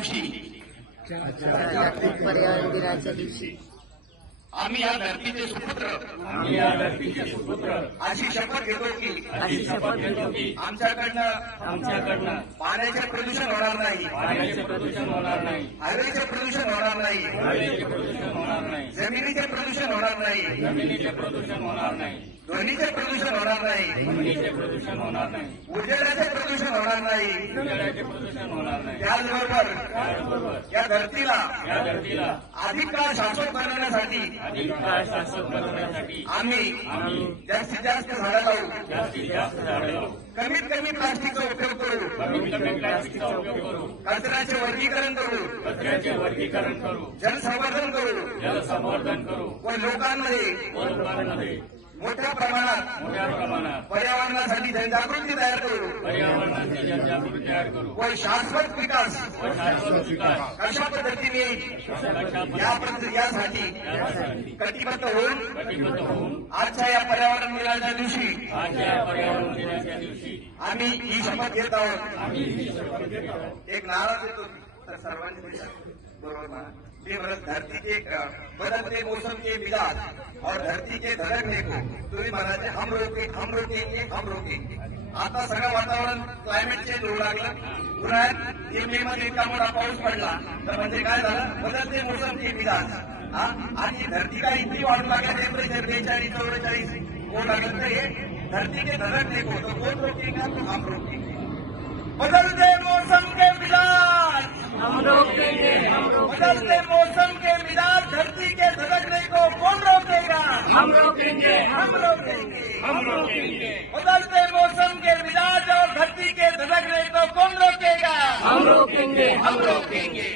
दिवशी जागतिक पर्यावरण दिनाच्या दिवशी आम्ही या धरतीचे सुपुत्र अशी शपथ घेतो की आमच्याकडनं पाण्याचे प्रदूषण होणार नाही, हवेचे प्रदूषण होणार नाही, जमिनीचे प्रदूषण होणार नाही, ध्वनीचे प्रदूषण होणार नाही, उजेडाचे प्रदूषण होणार नाही। त्याचबरोबर या धरतीला अधिक काळ शाश्वत बनवण्यासाठी आम्ही जास्तीत जास्त झाडं लावू, कमीत कमी प्लास्टिकचा उपयोग करू, कचऱ्याचे वर्गीकरण करू, जलसंवर्धन करू व लोकांमध्ये मोठ्या प्रमाणात पर्यावरणासाठी जनजागृती तयार करू व शाश्वत विकास कशा पद्धतीने येईल यासाठी कटिबद्ध होऊन आजच्या या पर्यावरण दिनाच्या दिवशी आम्ही ही शपथ घेत आहोत। एक नारा देतो तर सर्वांनी बरोबर म्हणा, धरती के बदलते मौसम के मिजाज और धरती के धड़कने को तुम्ही म्हणायचे हम रोकेंगे। आता सगळं वातावरण क्लायमेट चेंज होऊ लागलं, उन्हाळ्यात हे मे मध्ये इतका मोठा पाऊस पडला तर म्हणजे काय झालं, बदलते मौसम के मिजाज आणि धरती का इतकी वाढू लागला, टेम्परेचर 42-44 होऊ लागलं तर हे धरती के धड़कने को तो कोण रोकेगा, तो हम रोकेंगे। बदलते मौसम के मिजाज हम रोकेंगे, बदलते मौसम के मिजाज धरती के धड़कने को कौन रोकेगा, हम रोकेंगे, बदलते मौसम के मिजाज और धरती के धड़कने को कौन रोकेगा, हम रोकेंगे।